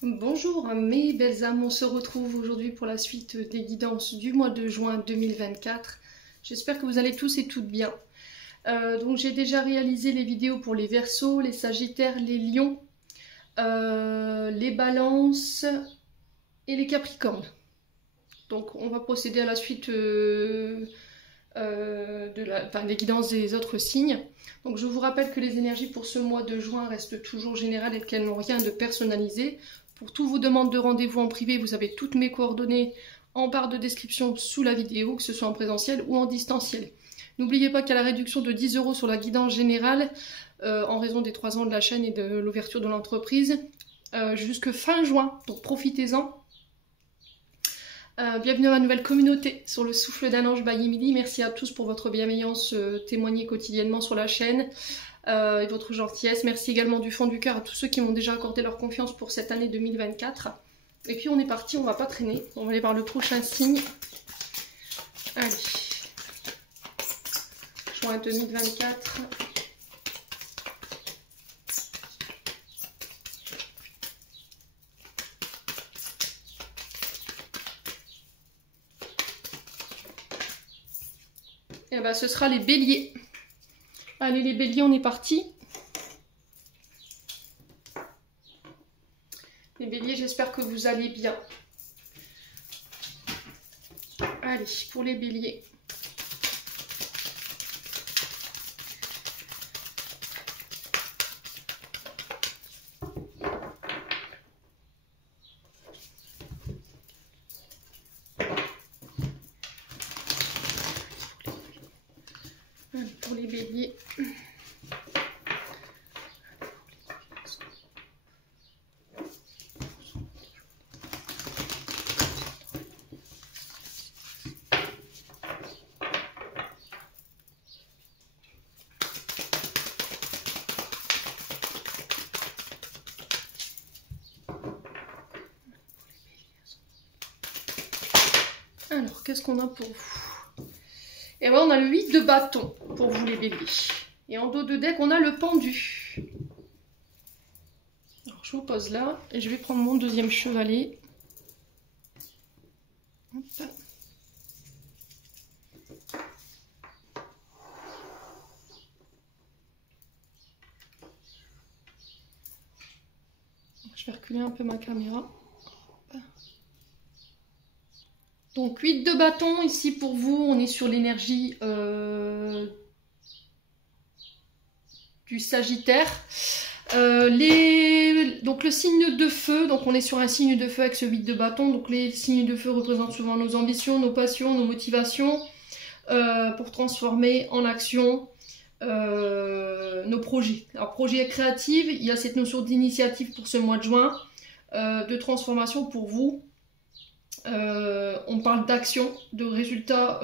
Bonjour mes belles âmes, on se retrouve aujourd'hui pour la suite des guidances du mois de juin 2024. J'espère que vous allez tous et toutes bien. Donc j'ai déjà réalisé les vidéos pour les Verseaux, les Sagittaires, les Lions, les Balances et les Capricornes. Donc on va procéder à la suite des guidances des autres signes. Donc je vous rappelle que les énergies pour ce mois de juin restent toujours générales et qu'elles n'ont rien de personnalisé. Pour toutes vos demandes de rendez-vous en privé, vous avez toutes mes coordonnées en barre de description sous la vidéo, que ce soit en présentiel ou en distanciel. N'oubliez pas qu'il y a la réduction de 10 € sur la guidance générale en raison des 3 ans de la chaîne et de l'ouverture de l'entreprise jusque fin juin, donc profitez-en. Bienvenue dans la nouvelle communauté sur le souffle d'un ange by Emily. Merci à tous pour votre bienveillance témoignée quotidiennement sur la chaîne et votre gentillesse. Merci également du fond du cœur à tous ceux qui m'ont déjà accordé leur confiance pour cette année 2024. Et puis on est parti, on va pas traîner. On va aller voir le prochain signe. Allez. Juin 2024. Et ben, ce sera les béliers. Allez les béliers, on est parti. Les béliers, j'espère que vous allez bien. Allez, pour les béliers. Pour les béliers. Alors, qu'est-ce qu'on a pour vous? Et voilà, on a le 8 de bâton pour vous les béliers. Et en dos de deck, on a le pendu. Alors, je vous pose là et je vais prendre mon deuxième chevalet. Hop. Je vais reculer un peu ma caméra. Donc 8 de bâton ici pour vous, on est sur l'énergie du Sagittaire. Donc le signe de feu, donc on est sur un signe de feu avec ce 8 de bâton. Donc les signes de feu représentent souvent nos ambitions, nos passions, nos motivations pour transformer en action nos projets. Alors projet créatif, il y a cette notion d'initiative pour ce mois de juin, de transformation pour vous. On parle d'action, de résultats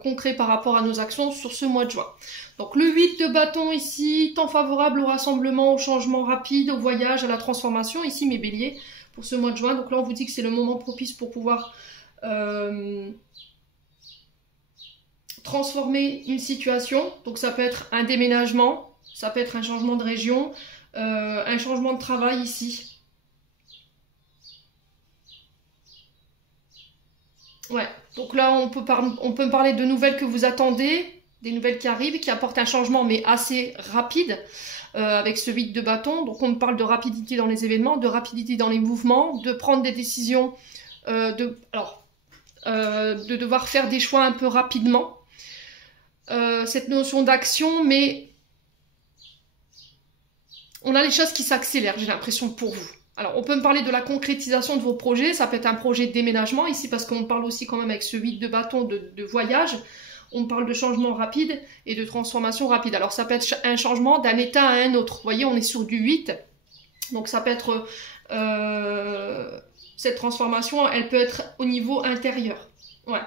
concrets par rapport à nos actions sur ce mois de juin. Donc le 8 de bâton ici, temps favorable au rassemblement, au changement rapide, au voyage, à la transformation, ici mes béliers, pour ce mois de juin. Donc là on vous dit que c'est le moment propice pour pouvoir transformer une situation. Donc ça peut être un déménagement, ça peut être un changement de région, un changement de travail ici. Ouais, donc là on peut me parler de nouvelles que vous attendez, des nouvelles qui arrivent, qui apportent un changement mais assez rapide avec ce 8 de bâton. Donc on me parle de rapidité dans les événements, de rapidité dans les mouvements, de prendre des décisions, de devoir faire des choix un peu rapidement. Cette notion d'action, mais on a les choses qui s'accélèrent, j'ai l'impression pour vous. Alors, on peut me parler de la concrétisation de vos projets. Ça peut être un projet de déménagement ici, parce qu'on parle aussi quand même avec ce 8 de bâton de voyage. On parle de changement rapide et de transformation rapide. Alors, ça peut être un changement d'un état à un autre. Vous voyez, on est sur du 8. Donc, ça peut être... cette transformation, elle peut être au niveau intérieur. Ouais.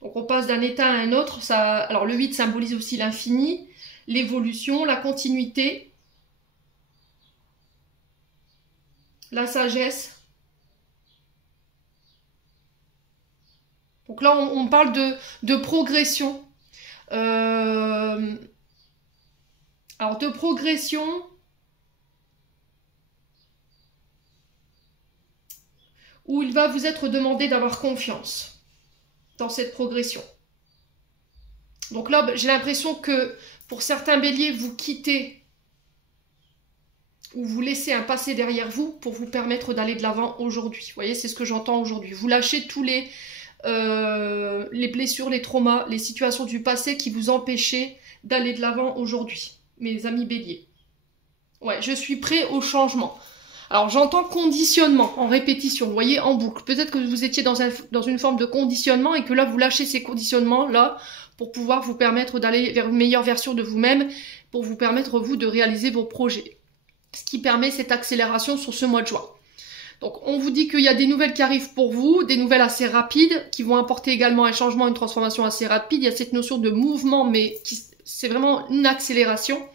Donc, on passe d'un état à un autre. Alors, le 8 symbolise aussi l'infini, l'évolution, la continuité, la sagesse. Donc là, on parle de progression. Alors, de progression. où il va vous être demandé d'avoir confiance dans cette progression. Donc là, j'ai l'impression que pour certains béliers, vous quittez ou vous laissez un passé derrière vous pour vous permettre d'aller de l'avant aujourd'hui. Vous voyez, c'est ce que j'entends aujourd'hui. Vous lâchez tous les blessures, les traumas, les situations du passé qui vous empêchaient d'aller de l'avant aujourd'hui, mes amis béliers. Ouais, je suis prêt au changement. Alors j'entends conditionnement en répétition, vous voyez, en boucle. Peut-être que vous étiez dans une forme de conditionnement et que là vous lâchez ces conditionnements là pour pouvoir vous permettre d'aller vers une meilleure version de vous-même, pour vous permettre vous de réaliser vos projets. Ce qui permet cette accélération sur ce mois de juin. Donc on vous dit qu'il y a des nouvelles qui arrivent pour vous, des nouvelles assez rapides, qui vont apporter également un changement, une transformation assez rapide. Il y a cette notion de mouvement, mais c'est vraiment une accélération.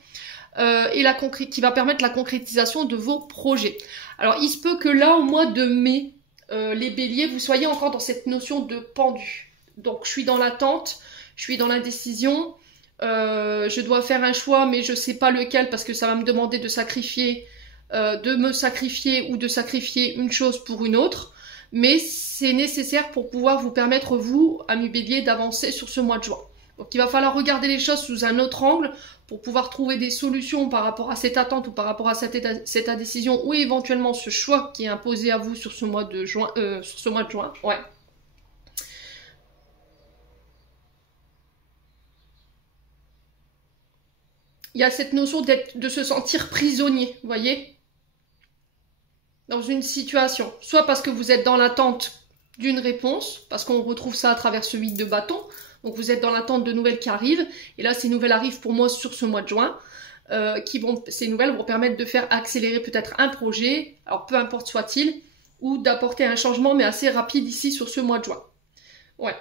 Et qui va permettre la concrétisation de vos projets. Alors il se peut que là, au mois de mai, les béliers, vous soyez encore dans cette notion de pendu. Donc je suis dans l'attente, je suis dans l'indécision, je dois faire un choix, mais je ne sais pas lequel parce que ça va me demander de me sacrifier ou de sacrifier une chose pour une autre. Mais c'est nécessaire pour pouvoir vous permettre, vous, amis béliers, d'avancer sur ce mois de juin. Donc il va falloir regarder les choses sous un autre angle pour pouvoir trouver des solutions par rapport à cette attente ou par rapport à cette indécision ou éventuellement ce choix qui est imposé à vous sur ce mois de juin. Ouais. Il y a cette notion de se sentir prisonnier, vous voyez, dans une situation. Soit parce que vous êtes dans l'attente d'une réponse, parce qu'on retrouve ça à travers ce 8 de bâton. Donc vous êtes dans l'attente de nouvelles qui arrivent. Et là, ces nouvelles arrivent pour moi sur ce mois de juin. Ces nouvelles vont permettre de faire accélérer peut-être un projet, alors peu importe soit-il, ou d'apporter un changement, mais assez rapide ici sur ce mois de juin. Ouais.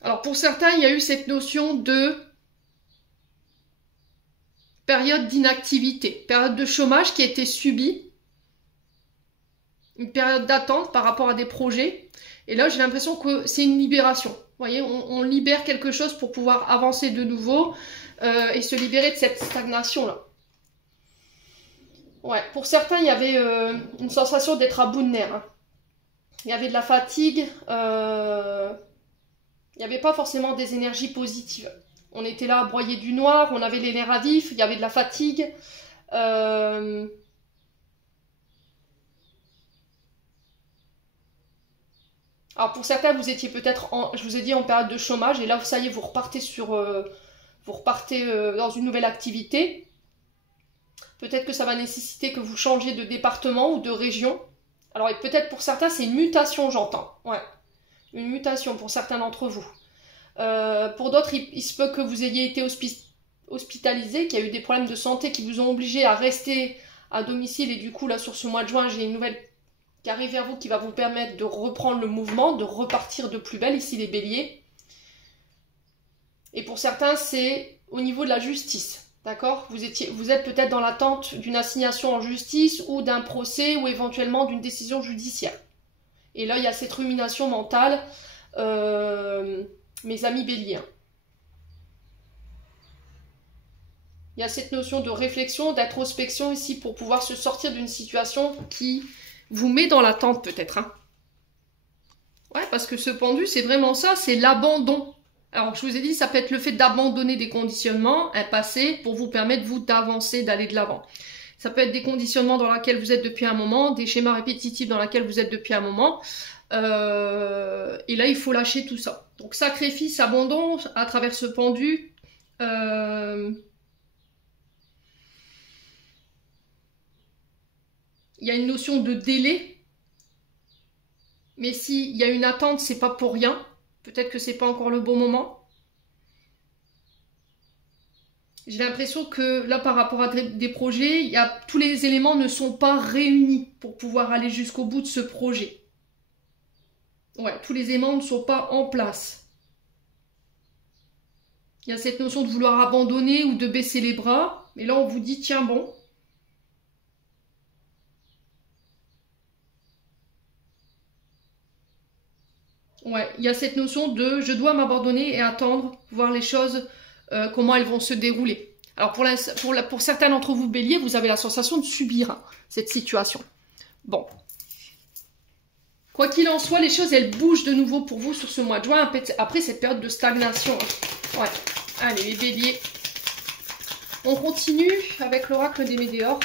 Alors pour certains, il y a eu cette notion de période d'inactivité, période de chômage qui a été subie, une période d'attente par rapport à des projets. Et là, j'ai l'impression que c'est une libération. Vous voyez, on libère quelque chose pour pouvoir avancer de nouveau et se libérer de cette stagnation-là. Ouais, pour certains, il y avait une sensation d'être à bout de nerfs. Hein. Il y avait de la fatigue. Il n'y avait pas forcément des énergies positives. On était là à broyer du noir, on avait les nerfs à vif, il y avait de la fatigue. Alors pour certains, vous étiez peut-être, je vous ai dit, en période de chômage, et là, ça y est, vous repartez dans une nouvelle activité. Peut-être que ça va nécessiter que vous changiez de département ou de région. Alors peut-être pour certains, c'est une mutation, j'entends. Ouais, une mutation pour certains d'entre vous. Pour d'autres, il se peut que vous ayez été hospitalisé, qu'il y a eu des problèmes de santé qui vous ont obligé à rester à domicile, et du coup, là, sur ce mois de juin, j'ai une nouvelle qui arrive vers vous qui va vous permettre de reprendre le mouvement, de repartir de plus belle, ici les béliers. Et pour certains, c'est au niveau de la justice, d'accord ? Vous êtes peut-être dans l'attente d'une assignation en justice ou d'un procès ou éventuellement d'une décision judiciaire. Et là, il y a cette rumination mentale, mes amis béliers. Il y a cette notion de réflexion, d'introspection ici pour pouvoir se sortir d'une situation qui vous met dans l'attente peut-être. Hein. Ouais, parce que ce pendu, c'est vraiment ça, c'est l'abandon. Alors, je vous ai dit, ça peut être le fait d'abandonner des conditionnements, un passé, pour vous permettre, vous, d'avancer, d'aller de l'avant. Ça peut être des conditionnements dans lesquels vous êtes depuis un moment, des schémas répétitifs dans lesquels vous êtes depuis un moment. Et là, il faut lâcher tout ça. Donc, sacrifice, abandon, à travers ce pendu. Il y a une notion de délai. Mais s'il y a une attente, c'est pas pour rien. Peut-être que c'est pas encore le bon moment. J'ai l'impression que là, par rapport à des projets, tous les éléments ne sont pas réunis pour pouvoir aller jusqu'au bout de ce projet. Ouais, tous les éléments ne sont pas en place. Il y a cette notion de vouloir abandonner ou de baisser les bras. Mais là, on vous dit, tiens bon. Ouais, il y a cette notion de je dois m'abandonner et attendre, voir les choses, comment elles vont se dérouler. Alors pour certains d'entre vous béliers, vous avez la sensation de subir cette situation. Bon. Quoi qu'il en soit, les choses, elles bougent de nouveau pour vous sur ce mois de juin, après cette période de stagnation. Ouais. Allez, les béliers. On continue avec l'oracle des météores.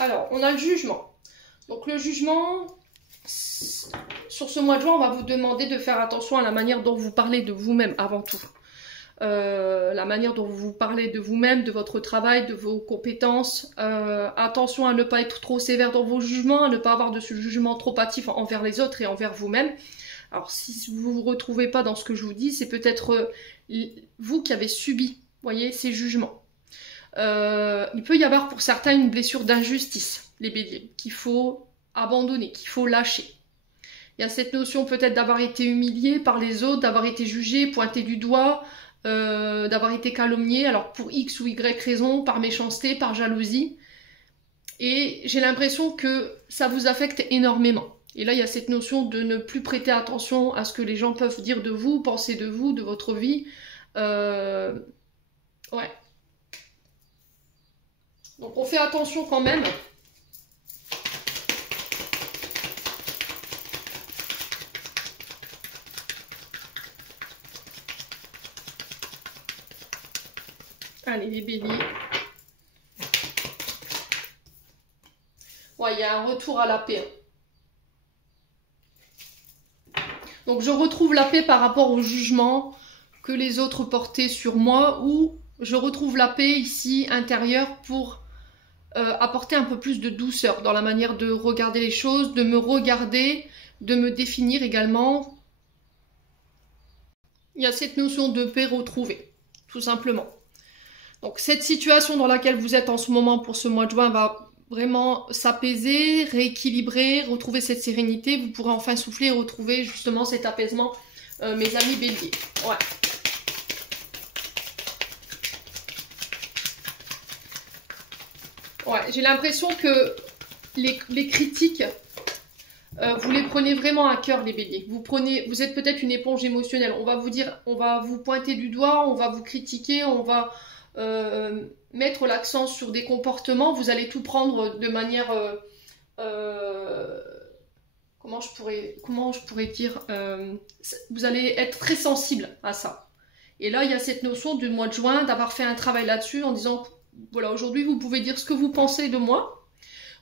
Alors, on a le jugement. Donc, le jugement, sur ce mois de juin, on va vous demander de faire attention à la manière dont vous parlez de vous-même avant tout. La manière dont vous parlez de vous-même, de votre travail, de vos compétences. Attention à ne pas être trop sévère dans vos jugements, à ne pas avoir de ce jugement trop hâtif envers les autres et envers vous-même. Alors si vous ne vous retrouvez pas dans ce que je vous dis, c'est peut-être vous qui avez subi, voyez, ces jugements. Il peut y avoir pour certains une blessure d'injustice, les béliers, qu'il faut abandonner, qu'il faut lâcher. Il y a cette notion peut-être d'avoir été humilié par les autres, d'avoir été jugé, pointé du doigt, d'avoir été calomnié, alors pour X ou Y raison, par méchanceté, par jalousie. Et j'ai l'impression que ça vous affecte énormément. Et là, il y a cette notion de ne plus prêter attention à ce que les gens peuvent dire de vous, penser de vous, de votre vie. Ouais. Donc on fait attention quand même. Allez, les béliers. Ouais, il y a un retour à la paix. Donc, je retrouve la paix par rapport au jugement que les autres portaient sur moi, ou je retrouve la paix ici, intérieure, pour apporter un peu plus de douceur dans la manière de regarder les choses, de me regarder, de me définir également. Il y a cette notion de paix retrouvée, tout simplement. Donc cette situation dans laquelle vous êtes en ce moment pour ce mois de juin va vraiment s'apaiser, rééquilibrer, retrouver cette sérénité. Vous pourrez enfin souffler et retrouver justement cet apaisement, mes amis béliers. Ouais. Ouais, j'ai l'impression que les critiques, vous les prenez vraiment à cœur, les béliers. Vous êtes peut-être une éponge émotionnelle. On va vous dire, on va vous pointer du doigt, on va vous critiquer, on va mettre l'accent sur des comportements. Vous allez tout prendre de manière, comment je pourrais dire, vous allez être très sensible à ça. Et là, il y a cette notion du mois de juin, d'avoir fait un travail là-dessus en disant, voilà, aujourd'hui, vous pouvez dire ce que vous pensez de moi.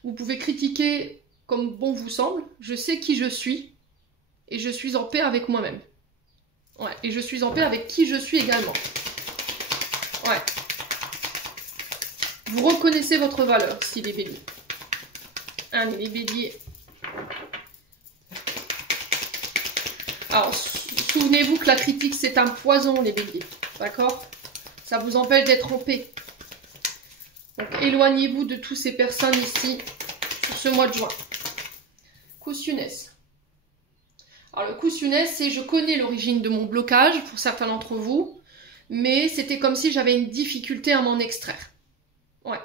Vous pouvez critiquer comme bon vous semble. Je sais qui je suis. Et je suis en paix avec moi-même. Ouais, et je suis en paix avec qui je suis également. Ouais. Vous reconnaissez votre valeur, si les béliers. Allez, les béliers. Alors, souvenez-vous que la critique, c'est un poison, les béliers. D'accord? Ça vous empêche d'être en paix. Donc, éloignez-vous de toutes ces personnes ici, sur ce mois de juin. Cautionnaise. Alors, le cautionnaise, c'est je connais l'origine de mon blocage, pour certains d'entre vous, mais c'était comme si j'avais une difficulté à m'en extraire. Ouais.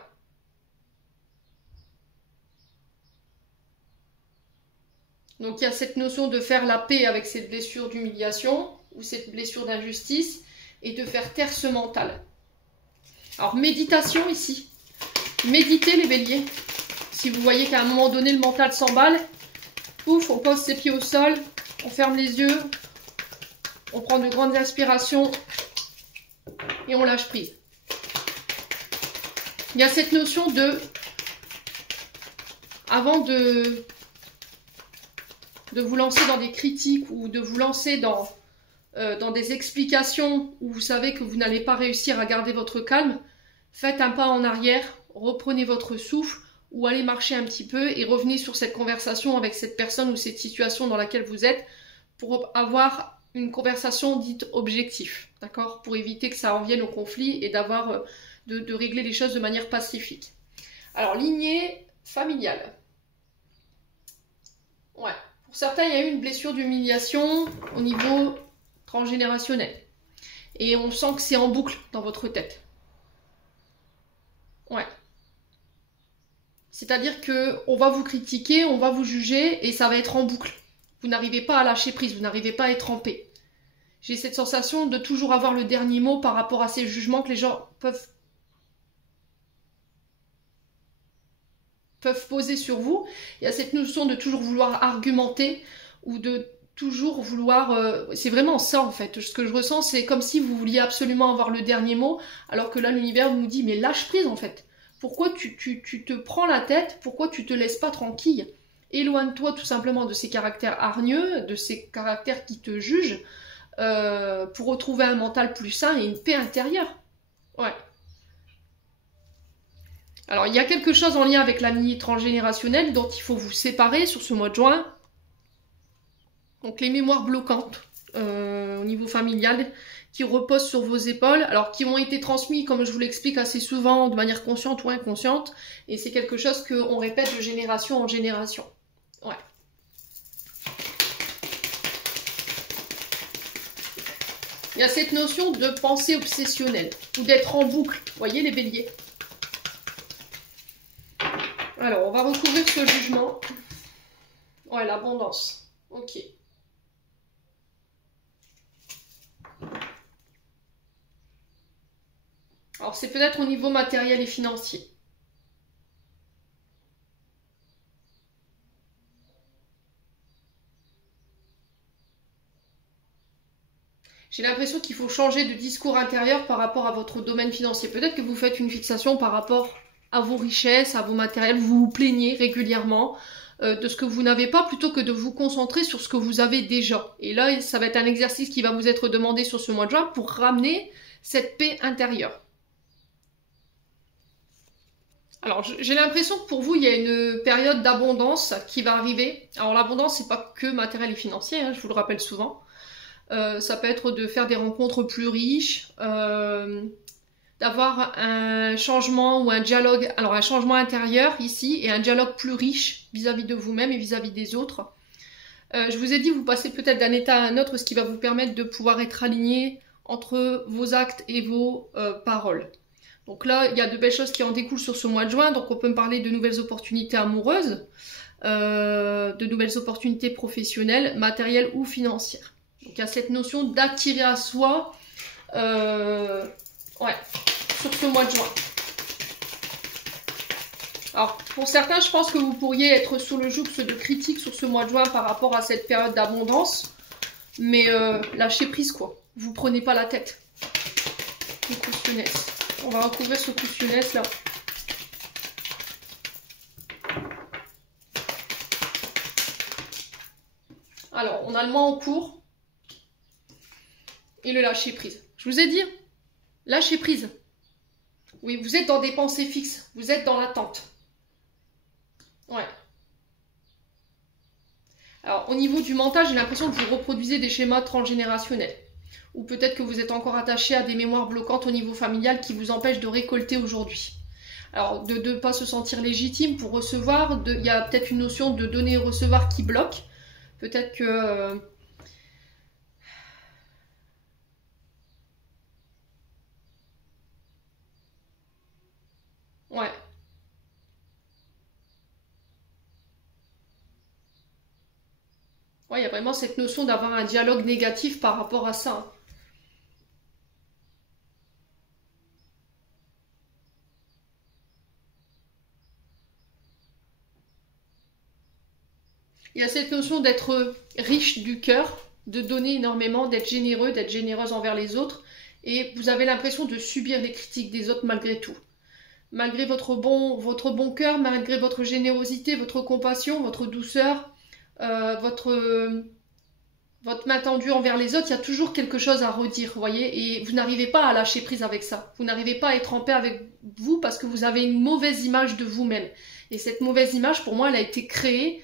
Donc, il y a cette notion de faire la paix avec cette blessure d'humiliation, ou cette blessure d'injustice, et de faire taire ce mental. Alors, méditation ici. Méditez les béliers. Si vous voyez qu'à un moment donné, le mental s'emballe, pouf, on pose ses pieds au sol, on ferme les yeux, on prend de grandes inspirations et on lâche prise. Il y a cette notion de, avant de vous lancer dans des critiques ou de vous lancer dans des explications où vous savez que vous n'allez pas réussir à garder votre calme, faites un pas en arrière, reprenez votre souffle ou allez marcher un petit peu et revenez sur cette conversation avec cette personne ou cette situation dans laquelle vous êtes pour avoir une conversation dite objective, d'accord? Pour éviter que ça en vienne au conflit et d'avoir de régler les choses de manière pacifique. Alors, lignée familiale. Ouais. Pour certains, il y a eu une blessure d'humiliation au niveau transgénérationnel. Et on sent que c'est en boucle dans votre tête. Ouais. C'est-à-dire qu'on va vous critiquer, on va vous juger et ça va être en boucle. Vous n'arrivez pas à lâcher prise, vous n'arrivez pas à être en paix. J'ai cette sensation de toujours avoir le dernier mot par rapport à ces jugements que les gens peuvent poser sur vous. Il y a cette notion de toujours vouloir argumenter ou de toujours vouloir... c'est vraiment ça en fait. Ce que je ressens, c'est comme si vous vouliez absolument avoir le dernier mot, alors que là, l'univers nous dit, mais lâche prise en fait. Pourquoi tu te prends la tête? Pourquoi tu te laisses pas tranquille? Éloigne-toi tout simplement de ces caractères hargneux, de ces caractères qui te jugent, pour retrouver un mental plus sain et une paix intérieure. Ouais. Alors, il y a quelque chose en lien avec l'amitié transgénérationnelle dont il faut vous séparer sur ce mois de juin. Donc, les mémoires bloquantes au niveau familial qui reposent sur vos épaules, alors qui ont été transmis, comme je vous l'explique assez souvent, de manière consciente ou inconsciente, et c'est quelque chose qu'on répète de génération en génération. Ouais. Il y a cette notion de pensée obsessionnelle, ou d'être en boucle. Vous voyez les béliers? Alors, on va recouvrir ce jugement. Ouais, l'abondance. Ok. Alors, c'est peut-être au niveau matériel et financier. J'ai l'impression qu'il faut changer de discours intérieur par rapport à votre domaine financier. Peut-être que vous faites une fixation par rapport à vos richesses, à vos matériels, vous vous plaignez régulièrement de ce que vous n'avez pas plutôt que de vous concentrer sur ce que vous avez déjà. Et là, ça va être un exercice qui va vous être demandé sur ce mois de juin pour ramener cette paix intérieure. Alors, j'ai l'impression que pour vous, il y a une période d'abondance qui va arriver. Alors, l'abondance, c'est pas que matériel et financier, hein, je vous le rappelle souvent. Ça peut être de faire des rencontres plus riches, d'avoir un changement ou un dialogue, alors un changement intérieur ici, et un dialogue plus riche vis-à-vis de vous-même et vis-à-vis des autres. Je vous ai dit, vous passez peut-être d'un état à un autre, ce qui va vous permettre de pouvoir être aligné entre vos actes et vos paroles. Donc là, il y a de belles choses qui en découlent sur ce mois de juin, donc on peut me parler de nouvelles opportunités amoureuses, de nouvelles opportunités professionnelles, matérielles ou financières. Donc il y a cette notion d'attirer à soi, ouais, sur ce mois de juin. Alors pour certains, je pense que vous pourriez être sous le joug de critiques sur ce mois de juin par rapport à cette période d'abondance. Mais lâchez prise quoi, vous prenez pas la tête. Le coussionnesse. On va recouvrir ce coussionnesse là. Alors on a le mois en cours. Et le lâcher prise. Je vous ai dit, lâcher prise. Oui, vous êtes dans des pensées fixes. Vous êtes dans l'attente. Ouais. Alors, au niveau du mental, j'ai l'impression que vous reproduisez des schémas transgénérationnels. Ou peut-être que vous êtes encore attaché à des mémoires bloquantes au niveau familial qui vous empêchent de récolter aujourd'hui. Alors, de ne pas se sentir légitime pour recevoir. Il y a peut-être une notion de donner et recevoir qui bloque. Peut-être que... ouais. Ouais, il y a vraiment cette notion d'avoir un dialogue négatif par rapport à ça. Il y a cette notion d'être riche du cœur, de donner énormément, d'être généreux, d'être généreuse envers les autres. Et vous avez l'impression de subir les critiques des autres malgré tout. Malgré votre bon cœur, malgré votre générosité, votre compassion, votre douceur, votre main tendue envers les autres, il y a toujours quelque chose à redire, vous voyez, et vous n'arrivez pas à lâcher prise avec ça. Vous n'arrivez pas à être en paix avec vous parce que vous avez une mauvaise image de vous-même. Et cette mauvaise image, pour moi, elle a été créée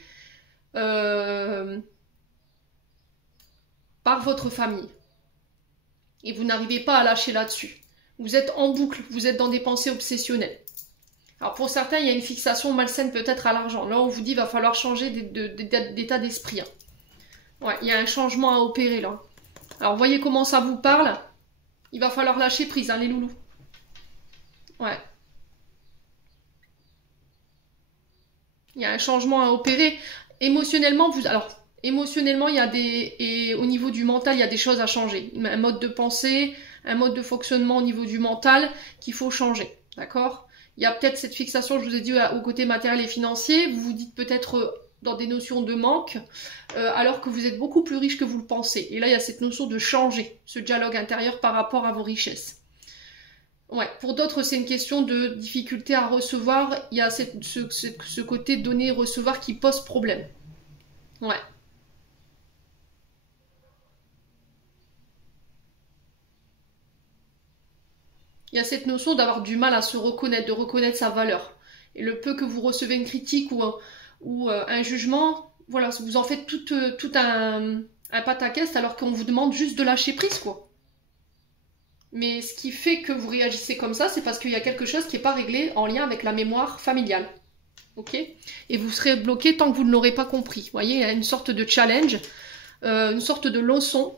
par votre famille. Et vous n'arrivez pas à lâcher là-dessus. Vous êtes en boucle, vous êtes dans des pensées obsessionnelles. Alors pour certains, il y a une fixation malsaine peut-être à l'argent. Là, on vous dit qu'il va falloir changer d'état d'esprit. Hein. Ouais, il y a un changement à opérer là. Alors voyez comment ça vous parle. Il va falloir lâcher prise, hein, les loulous. Ouais. Il y a un changement à opérer. Émotionnellement, alors émotionnellement, il y a et au niveau du mental, il y a des choses à changer. Un mode de pensée, un mode de fonctionnement au niveau du mental qu'il faut changer. D'accord? Il y a peut-être cette fixation, je vous ai dit, au côté matériel et financier. Vous vous dites peut-être dans des notions de manque, alors que vous êtes beaucoup plus riche que vous le pensez. Et là, il y a cette notion de changer ce dialogue intérieur par rapport à vos richesses. Ouais, pour d'autres, c'est une question de difficulté à recevoir. Il y a ce côté donner-recevoir qui pose problème. Ouais. Il y a cette notion d'avoir du mal à se reconnaître, de reconnaître sa valeur. Et le peu que vous recevez une critique ou un jugement, voilà, vous en faites tout un pataquès alors qu'on vous demande juste de lâcher prise, quoi. Mais ce qui fait que vous réagissez comme ça, c'est parce qu'il y a quelque chose qui n'est pas réglé en lien avec la mémoire familiale. Ok? Et vous serez bloqué tant que vous ne l'aurez pas compris. Vous voyez, il y a une sorte de challenge, une sorte de leçon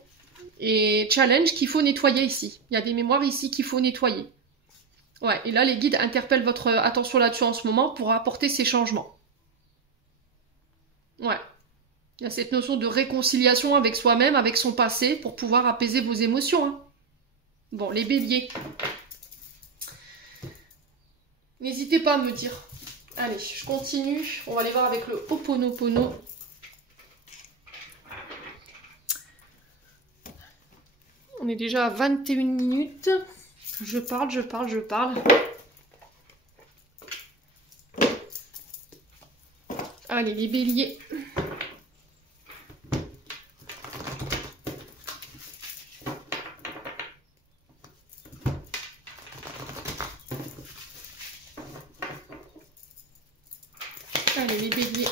et challenge qu'il faut nettoyer ici. Il y a des mémoires ici qu'il faut nettoyer. Ouais, et là, les guides interpellent votre attention là-dessus en ce moment pour apporter ces changements. Ouais. Il y a cette notion de réconciliation avec soi-même, avec son passé, pour pouvoir apaiser vos émotions. Hein. Bon, les béliers. N'hésitez pas à me dire. Allez, je continue. On va aller voir avec le Ho'oponopono. On est déjà à 21 minutes. Je parle. Allez, les béliers. Allez, les béliers.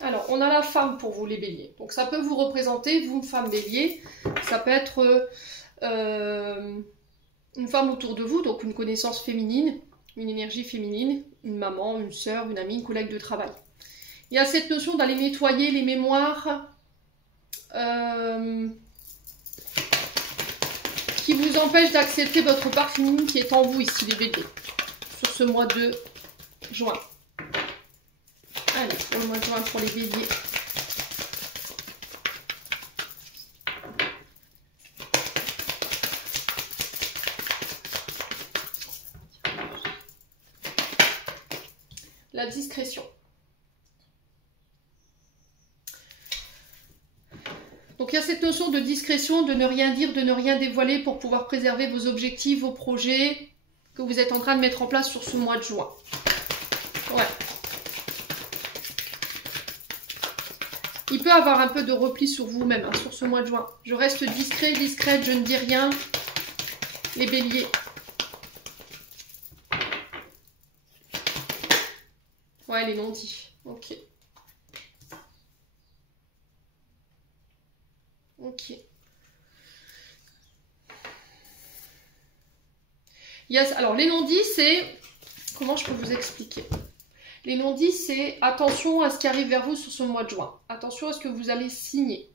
Alors, on a la femme pour vous, les béliers. Donc, ça peut vous représenter, vous, femme bélier. Ça peut être une femme autour de vous, donc une connaissance féminine, une énergie féminine, une maman, une sœur, une amie, une collègue de travail. Il y a cette notion d'aller nettoyer les mémoires qui vous empêchent d'accepter votre part féminine qui est en vous ici, les béliers, sur ce mois de juin. Allez, pour le mois de juin, pour les béliers. La discrétion. Donc il y a cette notion de discrétion, de ne rien dire, de ne rien dévoiler pour pouvoir préserver vos objectifs, vos projets que vous êtes en train de mettre en place sur ce mois de juin. Ouais. Il peut avoir un peu de repli sur vous-même hein, sur ce mois de juin. Je reste discret, discrète, je ne dis rien. Les béliers. Ouais, les non-dits. Ok. Ok. Alors, les non-dits, c'est... Comment je peux vous expliquer? Les non-dits, c'est attention à ce qui arrive vers vous sur ce mois de juin. Attention à ce que vous allez signer.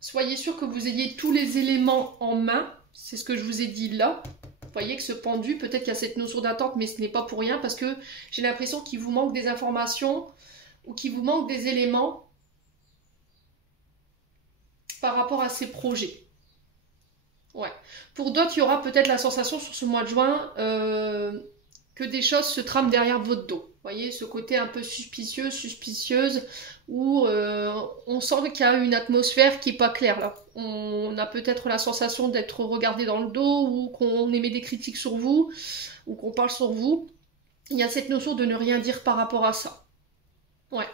Soyez sûr que vous ayez tous les éléments en main. C'est ce que je vous ai dit là. Vous voyez que ce pendu, peut-être qu'il y a cette notion d'attente, mais ce n'est pas pour rien parce que j'ai l'impression qu'il vous manque des informations ou qu'il vous manque des éléments par rapport à ces projets. Ouais. Pour d'autres, il y aura peut-être la sensation sur ce mois de juin que des choses se trament derrière votre dos. Vous voyez, ce côté un peu suspicieux, suspicieuse, où on sent qu'il y a une atmosphère qui n'est pas claire là. On a peut-être la sensation d'être regardé dans le dos, ou qu'on émet des critiques sur vous, ou qu'on parle sur vous. Il y a cette notion de ne rien dire par rapport à ça. Ouais.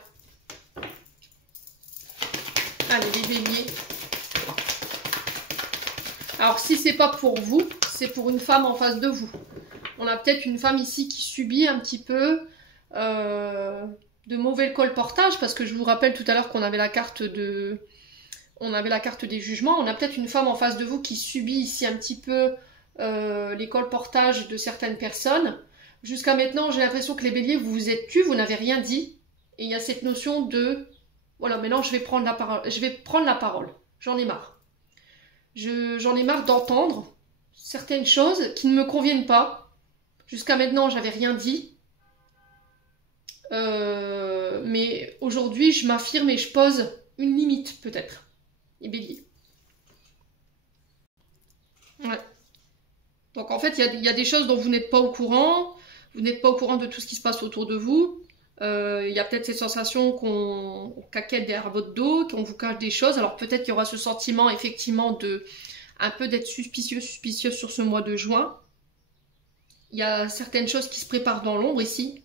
Allez, les béliers. Alors, si c'est pas pour vous, c'est pour une femme en face de vous. On a peut-être une femme ici qui subit un petit peu de mauvais colportage, parce que je vous rappelle tout à l'heure qu'on avait la carte des jugements. On a peut-être une femme en face de vous qui subit ici un petit peu les colportages de certaines personnes. Jusqu'à maintenant, j'ai l'impression que les béliers, vous vous êtes tus, vous n'avez rien dit. Et il y a cette notion de Voilà, maintenant je vais prendre la parole. J'en ai marre. J'en ai marre d'entendre certaines choses qui ne me conviennent pas. Jusqu'à maintenant, j'avais rien dit. Mais aujourd'hui, je m'affirme et je pose une limite, peut-être. Les béliers. Ouais. Donc en fait, il y a des choses dont vous n'êtes pas au courant. Vous n'êtes pas au courant de tout ce qui se passe autour de vous. Il y a peut-être cette sensation qu'on caquette derrière votre dos, qu'on vous cache des choses. Alors peut-être qu'il y aura ce sentiment effectivement de un peu d'être suspicieux sur ce mois de juin. Il y a certaines choses qui se préparent dans l'ombre ici.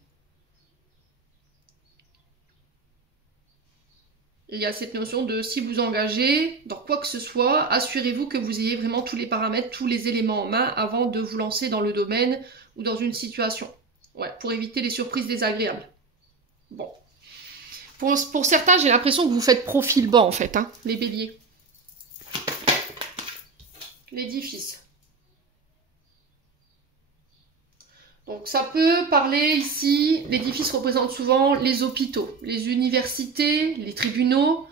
Il y a cette notion de si vous engagez dans quoi que ce soit, assurez-vous que vous ayez vraiment tous les paramètres, tous les éléments en main avant de vous lancer dans le domaine ou dans une situation. Ouais, pour éviter les surprises désagréables. Bon. Pour certains, j'ai l'impression que vous faites profil bas en fait, hein, les béliers. L'édifice. Donc ça peut parler ici, l'édifice représente souvent les hôpitaux, les universités, les tribunaux,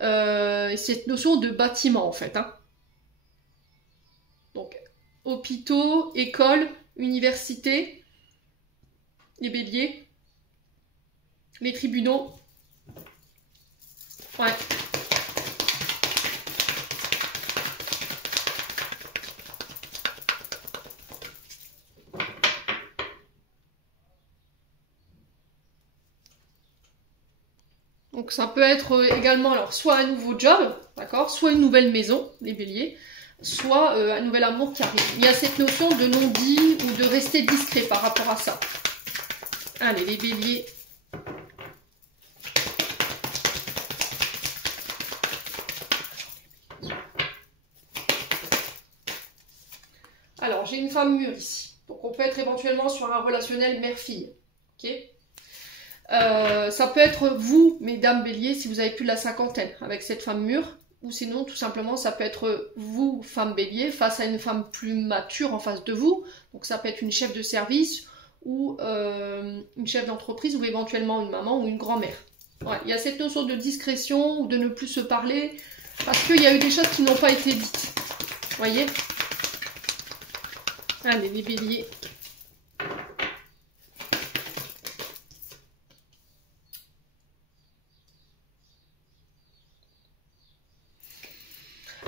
cette notion de bâtiment en fait. Hein. Donc hôpitaux, écoles, universités, les béliers, les tribunaux. Ouais. Donc ça peut être également alors soit un nouveau job, d'accord, soit une nouvelle maison, les béliers, soit un nouvel amour qui arrive. Il y a cette notion de non-dit ou de rester discret par rapport à ça. Allez, les béliers. Alors, j'ai une femme mûre ici. Donc on peut être éventuellement sur un relationnel mère-fille. Ok ? Ça peut être vous, mesdames béliers, si vous avez plus de la cinquantaine avec cette femme mûre, ou sinon tout simplement ça peut être vous, femme bélier, face à une femme plus mature en face de vous, donc ça peut être une chef de service ou une chef d'entreprise ou éventuellement une maman ou une grand-mère. Ouais, il y a cette notion de discrétion ou de ne plus se parler parce qu'il y a eu des choses qui n'ont pas été dites. Vous voyez ? Allez, les béliers.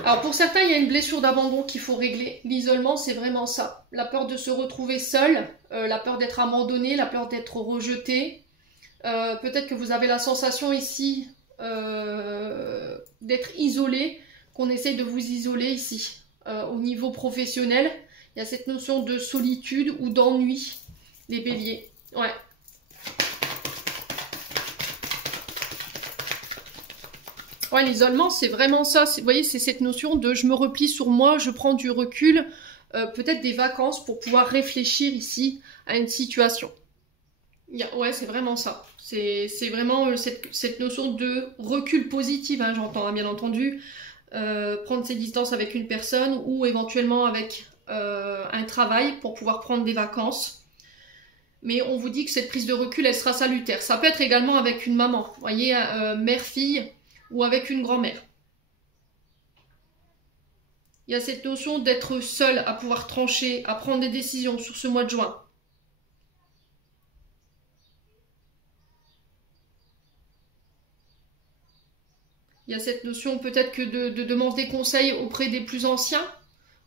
Alors pour certains, il y a une blessure d'abandon qu'il faut régler. L'isolement, c'est vraiment ça. La peur de se retrouver seul, la peur d'être abandonné, la peur d'être rejeté. Peut-être que vous avez la sensation ici d'être isolé, qu'on essaye de vous isoler ici. Au niveau professionnel, il y a cette notion de solitude ou d'ennui, les béliers. Ouais. Ouais, l'isolement, c'est vraiment ça. Vous voyez, c'est cette notion de je me replie sur moi, je prends du recul, peut-être des vacances pour pouvoir réfléchir ici à une situation. Ouais, c'est vraiment ça. C'est vraiment cette notion de recul positif, hein, j'entends, hein, bien entendu. Prendre ses distances avec une personne ou éventuellement avec un travail pour pouvoir prendre des vacances. Mais on vous dit que cette prise de recul, elle sera salutaire. Ça peut être également avec une maman, vous voyez, mère-fille, ou avec une grand-mère. Il y a cette notion d'être seul à pouvoir trancher, à prendre des décisions sur ce mois de juin. Il y a cette notion peut-être que de demander conseil auprès des plus anciens,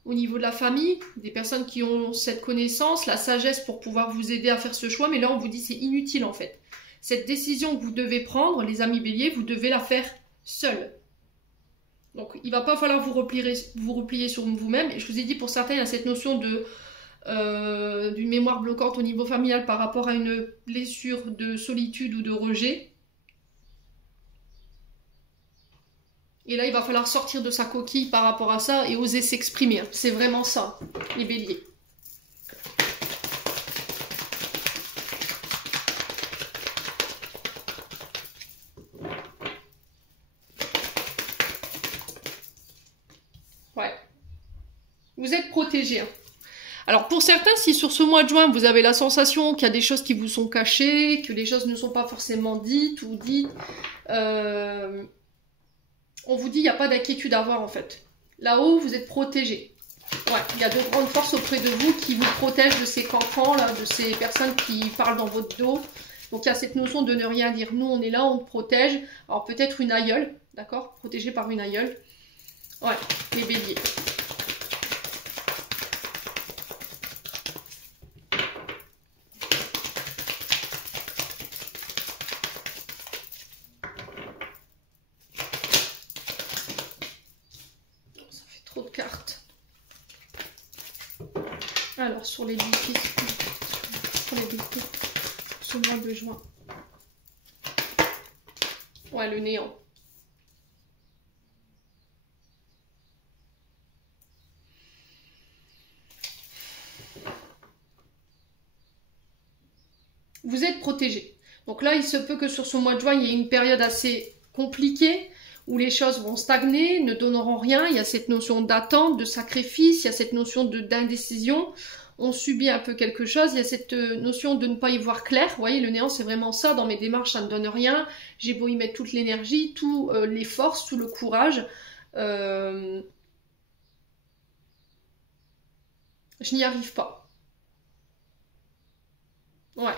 au niveau de la famille, des personnes qui ont cette connaissance, la sagesse pour pouvoir vous aider à faire ce choix, mais là on vous dit c'est inutile en fait. Cette décision que vous devez prendre, les amis béliers, vous devez la faire seul. Donc il va pas falloir vous replier sur vous-même. Et je vous ai dit, pour certains, il y a cette notion d'une mémoire bloquante au niveau familial par rapport à une blessure de solitude ou de rejet. Et là, il va falloir sortir de sa coquille par rapport à ça et oser s'exprimer. C'est vraiment ça, les béliers. Ouais. Vous êtes protégés. Hein. Alors pour certains, si sur ce mois de juin, vous avez la sensation qu'il y a des choses qui vous sont cachées, que les choses ne sont pas forcément dites ou dites, on vous dit il n'y a pas d'inquiétude à avoir en fait. Là-haut, vous êtes protégés. Ouais, il y a de grandes forces auprès de vous qui vous protègent de ces cancans, là, de ces personnes qui parlent dans votre dos. Donc il y a cette notion de ne rien dire. Nous, on est là, on te protège. Alors peut-être une aïeule, d'accord? Protégé par une aïeule. Ouais, les béliers. Ça fait trop de cartes. Alors sur les défis, ce mois de juin. Ouais, le néant. Vous êtes protégé. Donc là, il se peut que sur ce mois de juin, il y ait une période assez compliquée où les choses vont stagner, ne donneront rien. Il y a cette notion d'attente, de sacrifice, il y a cette notion d'indécision. On subit un peu quelque chose, il y a cette notion de ne pas y voir clair. Vous voyez, le néant, c'est vraiment ça. Dans mes démarches, ça ne donne rien. J'ai beau y mettre toute l'énergie, toutes les forces, tout le courage. Je n'y arrive pas. Ouais.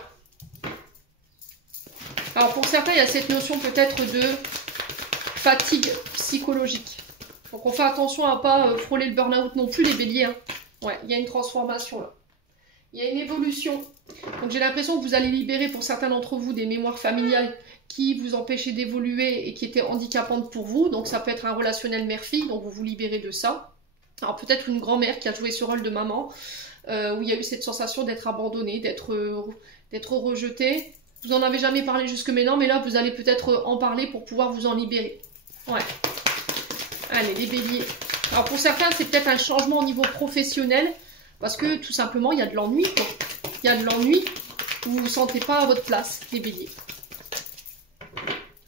Alors pour certains, il y a cette notion peut-être de fatigue psychologique. Donc on fait attention à ne pas frôler le burn-out non plus, les béliers. Hein. Ouais, il y a une transformation là. Il y a une évolution. Donc j'ai l'impression que vous allez libérer pour certains d'entre vous des mémoires familiales qui vous empêchaient d'évoluer et qui étaient handicapantes pour vous. Donc ça peut être un relationnel mère-fille, donc vous vous libérez de ça. Alors peut-être une grand-mère qui a joué ce rôle de maman, où il y a eu cette sensation d'être abandonnée, d'être rejetée. Vous n'en avez jamais parlé jusque maintenant, mais là vous allez peut-être en parler pour pouvoir vous en libérer. Ouais. Allez, les béliers. Alors pour certains, c'est peut-être un changement au niveau professionnel, parce que tout simplement, il y a de l'ennui, quoi. Il y a de l'ennui, vous ne vous sentez pas à votre place, les béliers.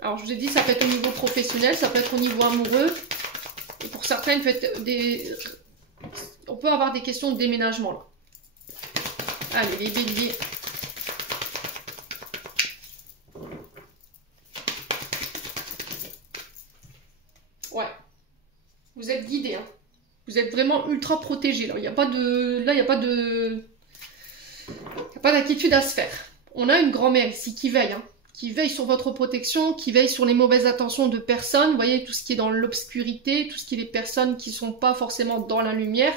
Alors je vous ai dit, ça peut être au niveau professionnel, ça peut être au niveau amoureux. Et pour certains, on peut avoir des questions de déménagement, là. Allez, les béliers. Ouais. Vous êtes guidés, hein. Vous êtes vraiment ultra protégés, là. Il n'y a pas de... Là, il n'y a pas de... Il n'y a pas d'inquiétude à se faire. On a une grand-mère ici qui veille, hein. Qui veille sur votre protection, qui veille sur les mauvaises intentions de personnes. Vous voyez, tout ce qui est dans l'obscurité, tout ce qui est les personnes qui ne sont pas forcément dans la lumière,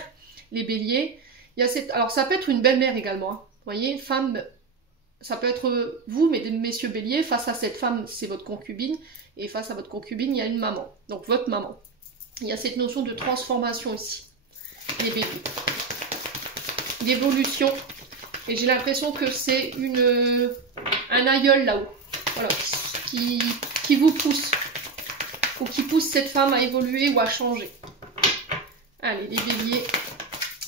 les béliers. Il y a cette... Alors, ça peut être une belle-mère également, hein. Vous voyez, femme... Ça peut être vous, messieurs béliers, face à cette femme, c'est votre concubine. Et face à votre concubine, il y a une maman. Donc, votre maman. Il y a cette notion de transformation ici, les béliers, d'évolution. Et j'ai l'impression que c'est un aïeul là-haut, voilà, qui vous pousse, ou qui pousse cette femme à évoluer ou à changer. Allez, les béliers,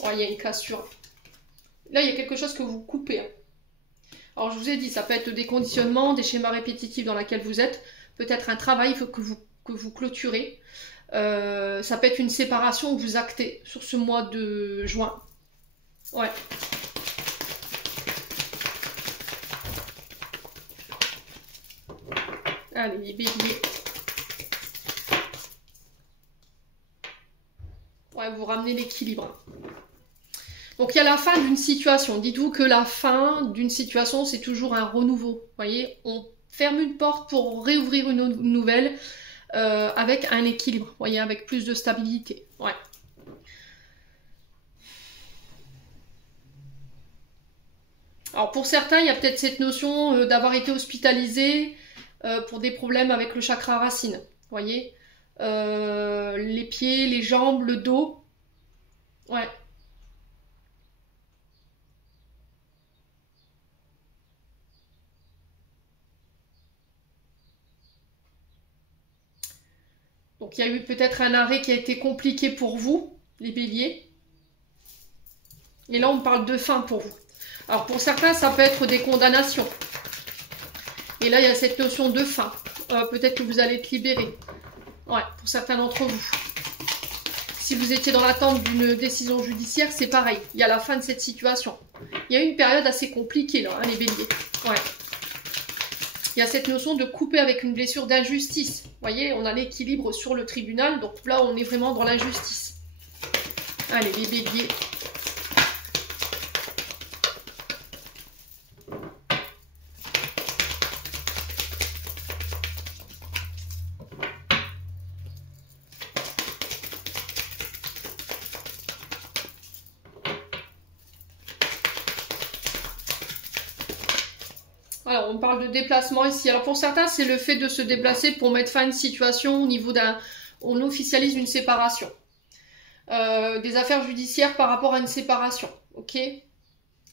oh, il y a une cassure. Là, il y a quelque chose que vous coupez. Hein. Alors, je vous ai dit, ça peut être des conditionnements, des schémas répétitifs dans lesquels vous êtes, peut-être un travail que vous clôturez. Ça peut être une séparation que vous actez sur ce mois de juin. Ouais. Allez, les béliers. Ouais, vous ramenez l'équilibre. Donc il y a la fin d'une situation. Dites-vous que la fin d'une situation, c'est toujours un renouveau. Vous voyez, on ferme une porte pour réouvrir une nouvelle. Avec un équilibre, vous voyez, avec plus de stabilité. Ouais. Alors pour certains, il y a peut-être cette notion d'avoir été hospitalisé pour des problèmes avec le chakra racine. Vous voyez, les pieds, les jambes, le dos. Ouais. Donc il y a eu peut-être un arrêt qui a été compliqué pour vous, les béliers. Et là, on parle de fin pour vous. Alors pour certains, ça peut être des condamnations. Et là, il y a cette notion de fin. Peut-être que vous allez être libéré. Ouais, pour certains d'entre vous. si vous étiez dans l'attente d'une décision judiciaire, c'est pareil. Il y a la fin de cette situation. Il y a une période assez compliquée là, hein, les béliers. Ouais. Il y a cette notion de couper avec une blessure d'injustice. Vous voyez, on a l'équilibre sur le tribunal, donc là, on est vraiment dans l'injustice. Allez, les béliers. Alors, on parle de déplacement ici. Alors, pour certains, c'est le fait de se déplacer pour mettre fin à une situation au niveau d'un... On officialise une séparation. Des affaires judiciaires par rapport à une séparation. Ok?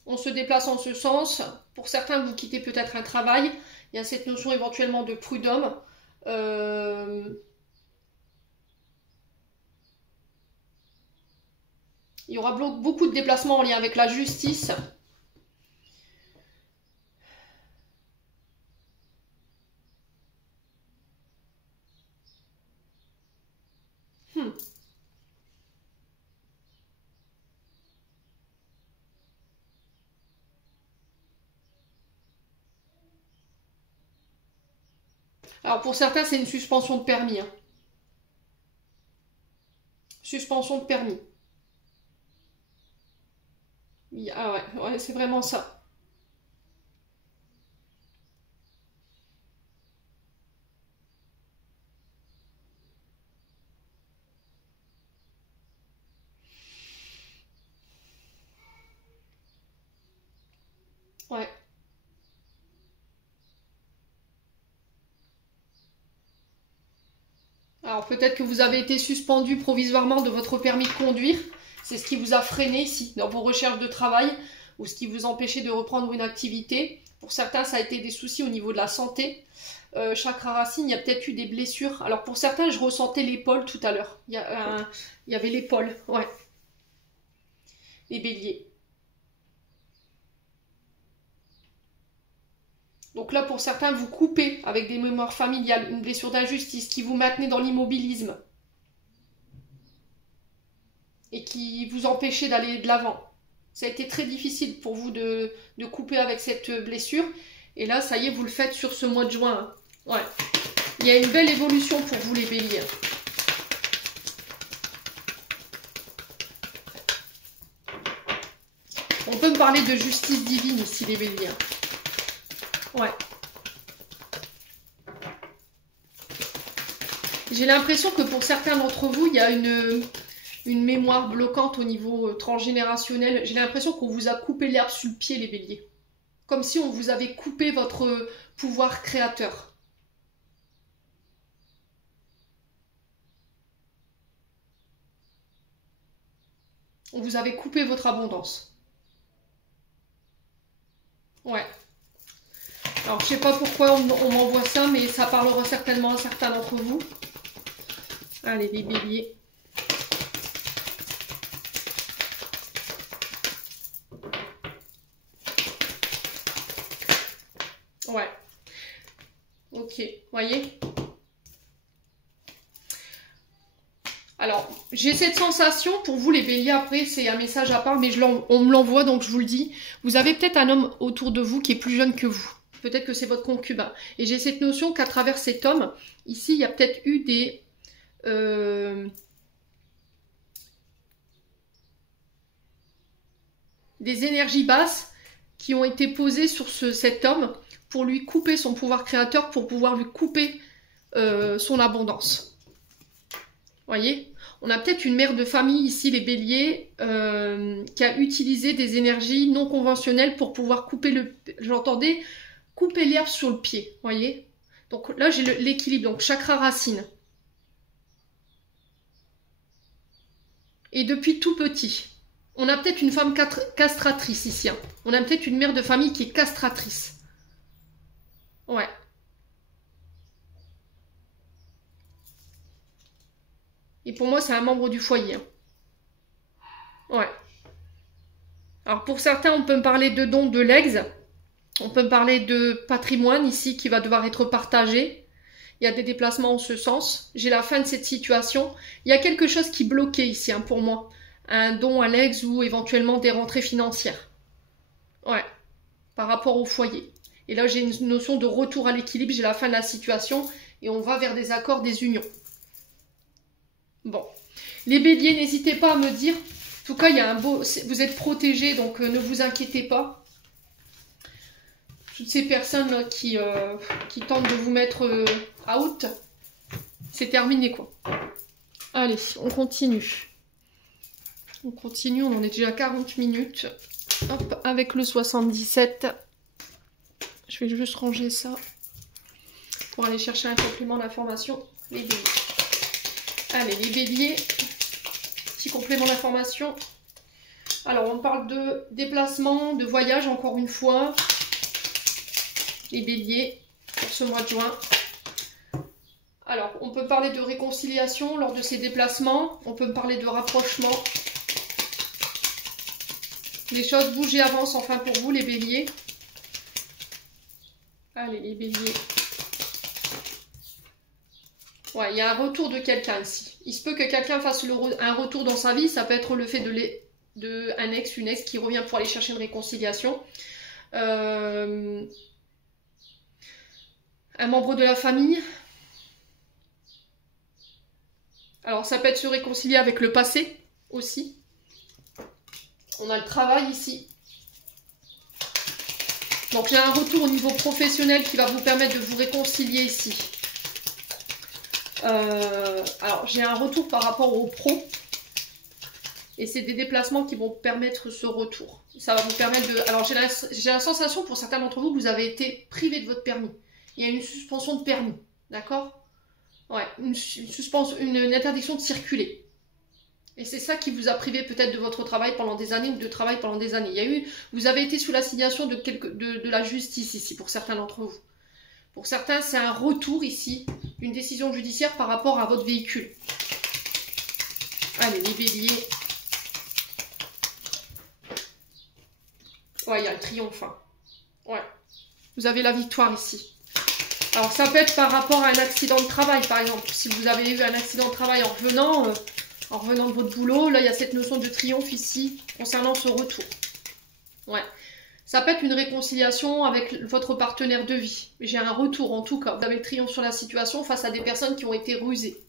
On se déplace en ce sens. Pour certains, vous quittez peut-être un travail. Il y a cette notion éventuellement de prud'homme. Il y aura beaucoup de déplacements en lien avec la justice. Alors pour certains, c'est une suspension de permis. Hein. Suspension de permis. Ah ouais, c'est vraiment ça. Ouais. Alors peut-être que vous avez été suspendu provisoirement de votre permis de conduire. C'est ce qui vous a freiné ici dans vos recherches de travail ou ce qui vous empêchait de reprendre une activité. Pour certains, ça a été des soucis au niveau de la santé. Chakra racine, il y a peut-être eu des blessures. Alors pour certains, je ressentais l'épaule tout à l'heure. Il y avait l'épaule, ouais. Les béliers. Donc là, pour certains, vous coupez avec des mémoires familiales, une blessure d'injustice qui vous maintenait dans l'immobilisme et qui vous empêchait d'aller de l'avant. Ça a été très difficile pour vous de couper avec cette blessure. Et là, ça y est, vous le faites sur ce mois de juin. Ouais. Il y a une belle évolution pour vous, les béliers. On peut me parler de justice divine ici, les béliers. Ouais. J'ai l'impression que pour certains d'entre vous, il y a une mémoire bloquante au niveau transgénérationnel. J'ai l'impression qu'on vous a coupé l'herbe sous le pied, les béliers. Comme si on vous avait coupé votre pouvoir créateur. On vous avait coupé votre abondance. Ouais. Alors, je sais pas pourquoi on m'envoie ça, mais ça parlera certainement à certains d'entre vous. Allez, les béliers. Ouais. Ok, voyez. Alors, j'ai cette sensation, pour vous les béliers, après c'est un message à part, mais on me l'envoie, donc je vous le dis. Vous avez peut-être un homme autour de vous qui est plus jeune que vous. Peut-être que c'est votre concubin. Et j'ai cette notion qu'à travers cet homme, ici, il y a peut-être eu des énergies basses qui ont été posées sur cet homme pour lui couper son pouvoir créateur, pour pouvoir lui couper son abondance. Voyez, on a peut-être une mère de famille ici, les béliers, qui a utilisé des énergies non conventionnelles pour pouvoir couper j'entendais couper l'herbe sur le pied, voyez. Donc là, j'ai l'équilibre, donc chakra racine. Et depuis tout petit, on a peut-être une femme castratrice ici. Hein. On a peut-être une mère de famille qui est castratrice. Ouais. Et pour moi, c'est un membre du foyer. Hein. Ouais. Alors pour certains, on peut me parler de dons de legs. On peut me parler de patrimoine ici qui va devoir être partagé. Il y a des déplacements en ce sens. J'ai la fin de cette situation. Il y a quelque chose qui bloquait ici hein, pour moi. Un don à l'ex ou éventuellement des rentrées financières. Ouais, par rapport au foyer. Et là, j'ai une notion de retour à l'équilibre. J'ai la fin de la situation et on va vers des accords, des unions. Bon. Les béliers, n'hésitez pas à me dire. En tout cas, il y a un beau... Vous êtes protégés, donc ne vous inquiétez pas. Toutes ces personnes là, qui tentent de vous mettre out, c'est terminé quoi. Allez, on continue. On continue, on en est déjà à 40 minutes. Hop, avec le 77. Je vais juste ranger ça pour aller chercher un complément d'information. Les béliers. Allez, les béliers. Petit complément d'information. Alors, on parle de déplacement, de voyage, encore une fois. Les béliers, pour ce mois de juin. Alors, on peut parler de réconciliation lors de ces déplacements. On peut parler de rapprochement. Les choses bougent et avancent enfin pour vous, les béliers. Allez, les béliers. Ouais, il y a un retour de quelqu'un ici. Il se peut que quelqu'un fasse un retour dans sa vie. Ça peut être le fait de un ex, une ex qui revient pour aller chercher une réconciliation. Un membre de la famille. Alors, ça peut être se réconcilier avec le passé aussi. On a le travail ici. Donc, j'ai un retour au niveau professionnel qui va vous permettre de vous réconcilier ici. Alors, j'ai un retour par rapport au pro. Et c'est des déplacements qui vont permettre ce retour. Ça va vous permettre de... Alors, j'ai la sensation pour certains d'entre vous que vous avez été privé de votre permis. Il y a une suspension de permis, d'accord? Ouais, une interdiction de circuler. Et c'est ça qui vous a privé peut-être de votre travail pendant des années ou de travail pendant des années. Vous avez été sous l'assignation de la justice ici, pour certains d'entre vous. Pour certains, c'est un retour ici, une décision judiciaire par rapport à votre véhicule. Allez, les béliers. Ouais, il y a le triomphe. Hein. Ouais. Vous avez la victoire ici. Alors, ça peut être par rapport à un accident de travail, par exemple. Si vous avez eu un accident de travail en revenant de votre boulot, là, il y a cette notion de triomphe ici, concernant ce retour. Ouais. Ça peut être une réconciliation avec votre partenaire de vie. J'ai un retour, en tout cas. Vous avez le triomphe sur la situation face à des personnes qui ont été rusées.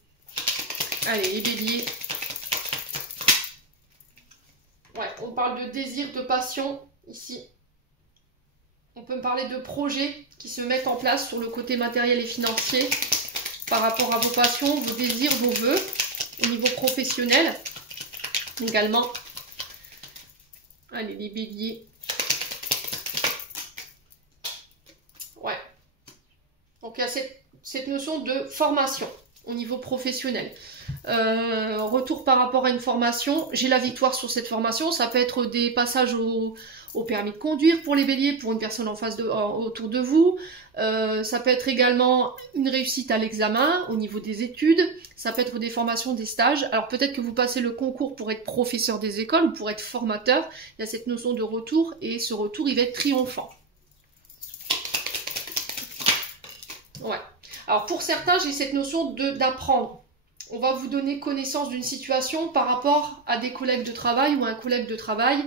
Allez, les béliers. Ouais, on parle de désir, de passion, ici. On peut me parler de projets qui se mettent en place sur le côté matériel et financier par rapport à vos passions, vos désirs, vos vœux, au niveau professionnel également. Allez, les béliers. Ouais. Donc, il y a cette notion de formation au niveau professionnel. Retour par rapport à une formation. J'ai la victoire sur cette formation. Ça peut être des passages au permis de conduire pour les béliers, pour une personne en face autour de vous. Ça peut être également une réussite à l'examen au niveau des études. Ça peut être des formations, des stages. Alors peut-être que vous passez le concours pour être professeur des écoles ou pour être formateur. Il y a cette notion de retour et ce retour, il va être triomphant. Ouais. Alors pour certains, j'ai cette notion d'apprendre. On va vous donner connaissance d'une situation par rapport à des collègues de travail ou un collègue de travail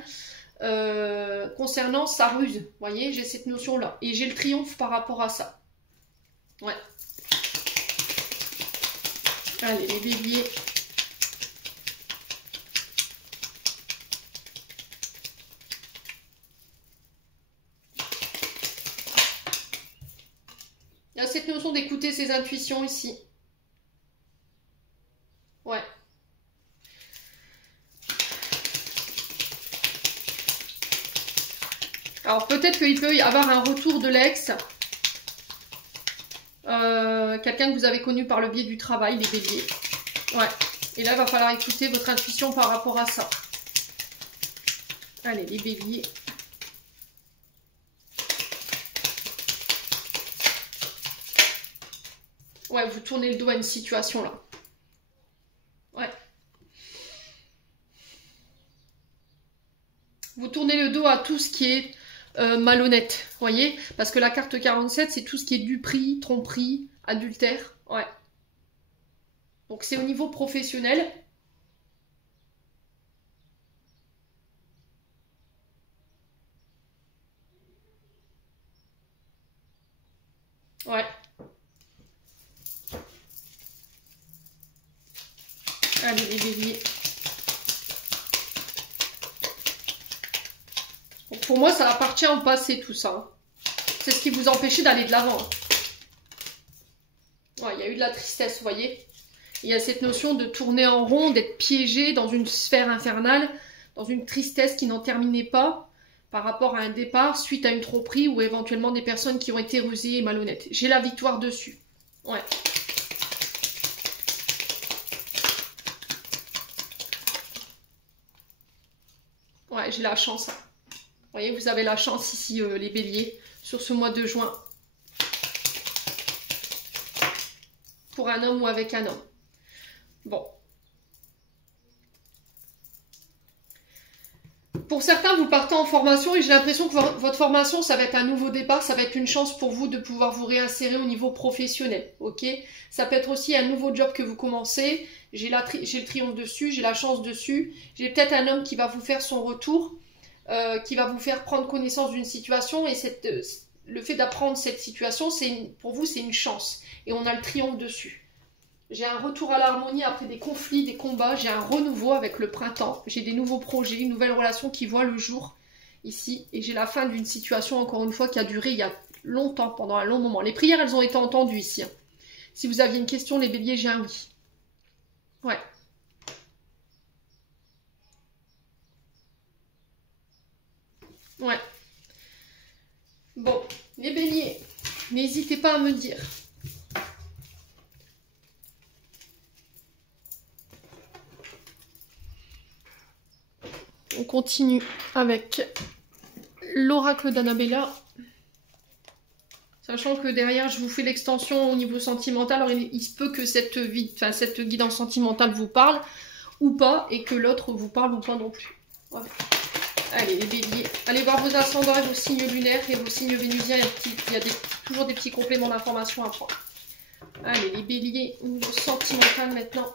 concernant sa ruse. Vous voyez, j'ai cette notion-là. Et j'ai le triomphe par rapport à ça. Ouais. Allez, les béliers. Il y a cette notion d'écouter ses intuitions ici. Ouais. Alors peut-être qu'il peut y avoir un retour de l'ex. Quelqu'un que vous avez connu par le biais du travail, les béliers. Ouais. Et là, il va falloir écouter votre intuition par rapport à ça. Allez, les béliers. Ouais, vous tournez le dos à une situation là. Ouais. Vous tournez le dos à tout ce qui est malhonnête, voyez? Parce que la carte 47, c'est tout ce qui est duperie, tromperie, adultère, Ouais. Donc c'est au niveau professionnel. Ouais. Allez les béliers. Donc, pour moi, ça appartient au passé tout ça. C'est ce qui vous empêchait d'aller de l'avant. Ouais, il y a eu de la tristesse, vous voyez. Il y a cette notion de tourner en rond, d'être piégé dans une sphère infernale, dans une tristesse qui n'en terminait pas par rapport à un départ suite à une tromperie ou éventuellement des personnes qui ont été rusées et malhonnêtes. J'ai la victoire dessus. Ouais. Ouais, j'ai la chance. Vous voyez, vous avez la chance ici, les béliers, sur ce mois de juin. Pour un homme ou avec un homme. Bon. Pour certains, vous partez en formation et j'ai l'impression que votre formation, ça va être un nouveau départ, ça va être une chance pour vous de pouvoir vous réinsérer au niveau professionnel, ok? Ça peut être aussi un nouveau job que vous commencez, j'ai le triomphe dessus, j'ai la chance dessus, j'ai peut-être un homme qui va vous faire son retour, qui va vous faire prendre connaissance d'une situation et le fait d'apprendre cette situation, pour vous, c'est une chance et on a le triomphe dessus. J'ai un retour à l'harmonie après des conflits, des combats. J'ai un renouveau avec le printemps. J'ai des nouveaux projets, une nouvelle relation qui voit le jour ici. Et j'ai la fin d'une situation, encore une fois, qui a duré il y a longtemps, pendant un long moment. Les prières, elles ont été entendues ici. Si vous aviez une question, les béliers, j'ai un oui. Ouais. Ouais. Bon, les béliers, n'hésitez pas à me dire. On continue avec l'oracle d'Annabella. Sachant que derrière, je vous fais l'extension au niveau sentimental. Alors, il se peut que cette guidance sentimentale vous parle ou pas, et que l'autre vous parle ou pas non plus. Voilà. Allez, les béliers. Allez voir vos ascendants et vos signes lunaires et vos signes vénusiens. Il y a toujours des petits compléments d'information à prendre. Allez, les béliers, au niveau sentimental maintenant.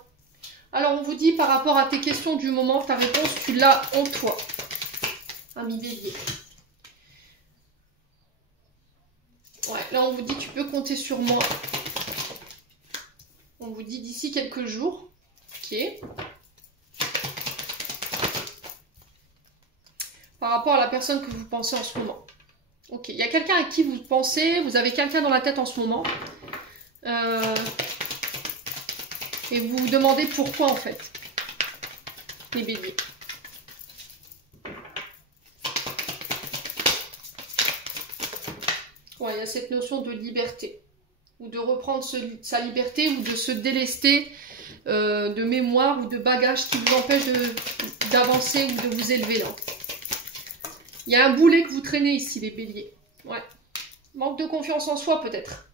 Alors, on vous dit, par rapport à tes questions du moment, ta réponse, tu l'as en toi. Ami bélier. Ouais, là, on vous dit, tu peux compter sur moi. On vous dit d'ici quelques jours. Ok. Par rapport à la personne que vous pensez en ce moment. Ok, il y a quelqu'un à qui vous pensez, vous avez quelqu'un dans la tête en ce moment. Et vous vous demandez pourquoi, en fait. Les béliers. Ouais, il y a cette notion de liberté. Ou de reprendre sa liberté, ou de se délester de mémoire ou de bagages qui vous empêchent d'avancer ou de vous élever là. Il y a un boulet que vous traînez ici, les béliers. Ouais. Manque de confiance en soi, peut-être.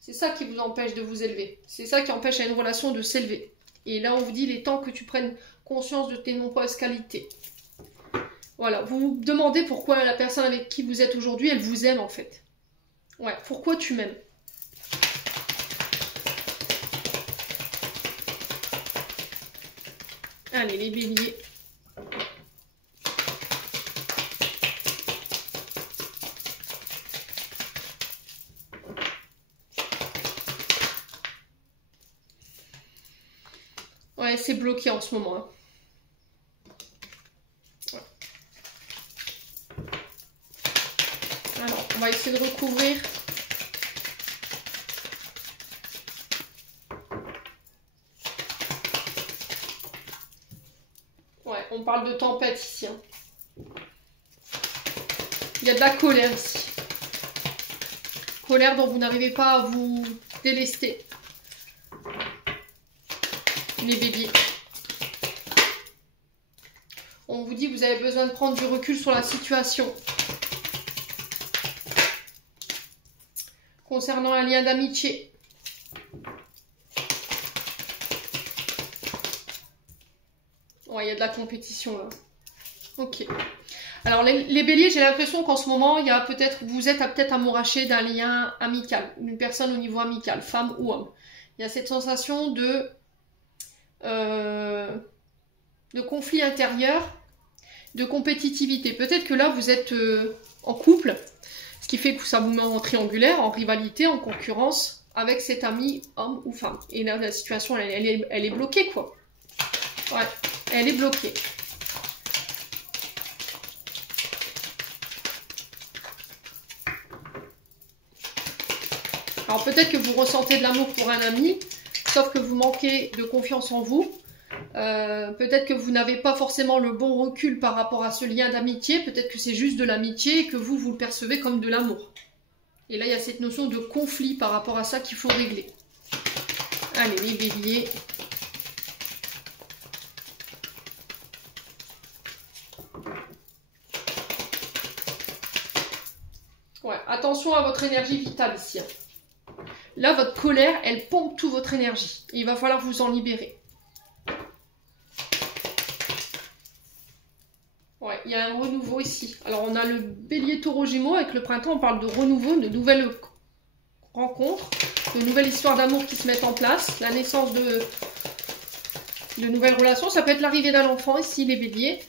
C'est ça qui vous empêche de vous élever. C'est ça qui empêche à une relation de s'élever. Et là, on vous dit, il est temps que tu prennes conscience de tes nombreuses qualités. Voilà. Vous vous demandez pourquoi la personne avec qui vous êtes aujourd'hui, elle vous aime, en fait. Ouais. Pourquoi tu m'aimes? Allez, les béliers. Ouais, c'est bloqué en ce moment. Hein. Ouais. Alors, on va essayer de recouvrir. Ouais, on parle de tempête ici. Hein. Il y a de la colère ici. Colère dont vous n'arrivez pas à vous délester. Les béliers. On vous dit que vous avez besoin de prendre du recul sur la situation. Concernant un lien d'amitié. Ouais, il y a de la compétition là. Ok. Alors les béliers, j'ai l'impression qu'en ce moment, il y a peut-être, vous êtes peut-être amouraché d'un lien amical, d'une personne au niveau amical, femme ou homme. Il y a cette sensation de conflit intérieur, de compétitivité. Peut-être que là, vous êtes en couple, ce qui fait que ça vous met en triangulaire, en rivalité, en concurrence avec cet ami, homme ou femme. Et là, la situation, elle est bloquée, quoi. Ouais, elle est bloquée. Alors peut-être que vous ressentez de l'amour pour un ami, sauf que vous manquez de confiance en vous. Peut-être que vous n'avez pas forcément le bon recul par rapport à ce lien d'amitié. Peut-être que c'est juste de l'amitié et que vous le percevez comme de l'amour. Et là, il y a cette notion de conflit par rapport à ça qu'il faut régler. Allez, les béliers. Ouais, attention à votre énergie vitale ici. Là, votre colère, elle pompe toute votre énergie. Il va falloir vous en libérer. Ouais, il y a un renouveau ici. Alors, on a le bélier taureau gémeaux. Avec le printemps, on parle de renouveau, de nouvelles rencontres, de nouvelles histoires d'amour qui se mettent en place, la naissance de nouvelles relations. Ça peut être l'arrivée d'un enfant ici, les béliers.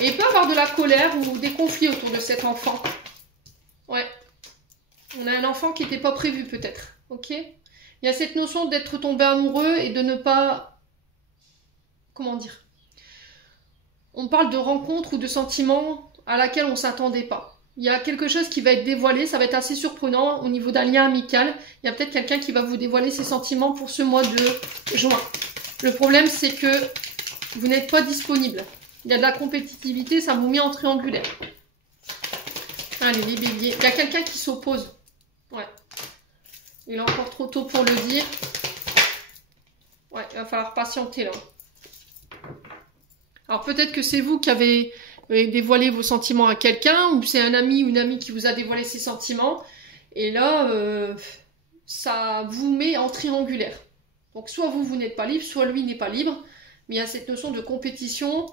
Et il peut y avoir de la colère ou des conflits autour de cet enfant. Ouais. On a un enfant qui n'était pas prévu peut-être. Ok. Il y a cette notion d'être tombé amoureux et de ne pas... Comment dire? On parle de rencontre ou de sentiments à laquelle on ne s'attendait pas. Il y a quelque chose qui va être dévoilé, ça va être assez surprenant au niveau d'un lien amical. Il y a peut-être quelqu'un qui va vous dévoiler ses sentiments pour ce mois de juin. Le problème, c'est que vous n'êtes pas disponible. Il y a de la compétitivité, ça vous met en triangulaire. Allez, les béliers. Il y a quelqu'un qui s'oppose. Ouais. Il est encore trop tôt pour le dire. Ouais, il va falloir patienter là. Alors peut-être que c'est vous qui avez dévoilé vos sentiments à quelqu'un, ou c'est un ami ou une amie qui vous a dévoilé ses sentiments. Et là, ça vous met en triangulaire. Donc soit vous n'êtes pas libre, soit lui n'est pas libre. Mais il y a cette notion de compétition.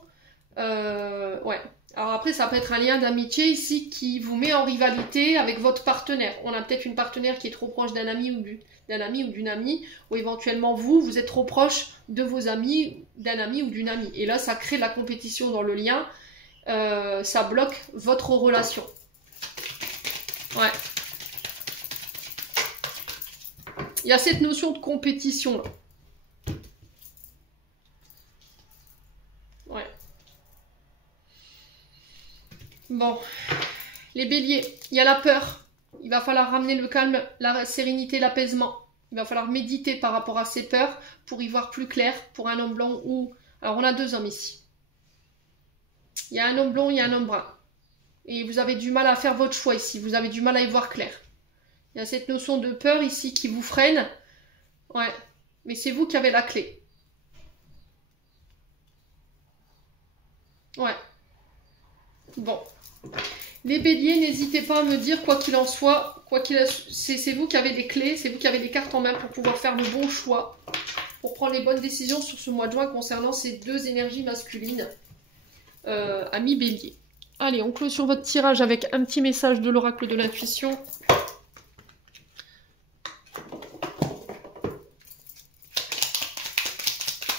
Ouais. Alors après, ça peut être un lien d'amitié ici qui vous met en rivalité avec votre partenaire. On a peut-être une partenaire qui est trop proche d'un ami ou d'une amie, ou éventuellement vous êtes trop proche de vos amis, d'un ami ou d'une amie. Et là, ça crée de la compétition dans le lien. Ça bloque votre relation. Ouais. Il y a cette notion de compétition là. Ouais. Bon, les béliers, il y a la peur. Il va falloir ramener le calme, la sérénité, l'apaisement. Il va falloir méditer par rapport à ces peurs pour y voir plus clair pour un homme blanc ou... Alors, on a deux hommes ici. Il y a un homme blond, il y a un homme brun. Et vous avez du mal à faire votre choix ici. Vous avez du mal à y voir clair. Il y a cette notion de peur ici qui vous freine. Ouais, mais c'est vous qui avez la clé. Ouais. Bon. Les béliers, n'hésitez pas à me dire, quoi qu'il en soit, c'est vous qui avez des clés, c'est vous qui avez des cartes en main pour pouvoir faire le bon choix, pour prendre les bonnes décisions sur ce mois de juin concernant ces deux énergies masculines, amis béliers. Allez, on clôt sur votre tirage avec un petit message de l'oracle de l'intuition.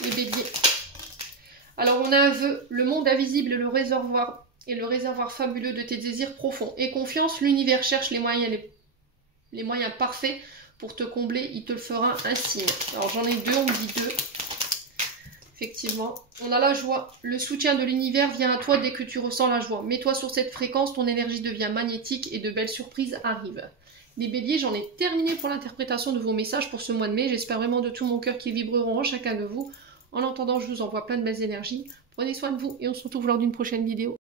Les béliers. Alors, on a un vœu, le monde invisible et le réservoir fabuleux de tes désirs profonds. Et confiance, l'univers cherche les moyens parfaits pour te combler, il te le fera un signe. Alors j'en ai deux, on me dit deux. Effectivement. On a la joie. Le soutien de l'univers vient à toi dès que tu ressens la joie. Mets-toi sur cette fréquence, ton énergie devient magnétique et de belles surprises arrivent. Les béliers, j'en ai terminé pour l'interprétation de vos messages pour ce mois de mai. J'espère vraiment de tout mon cœur qu'ils vibreront en chacun de vous. En attendant, je vous envoie plein de belles énergies. Prenez soin de vous et on se retrouve lors d'une prochaine vidéo.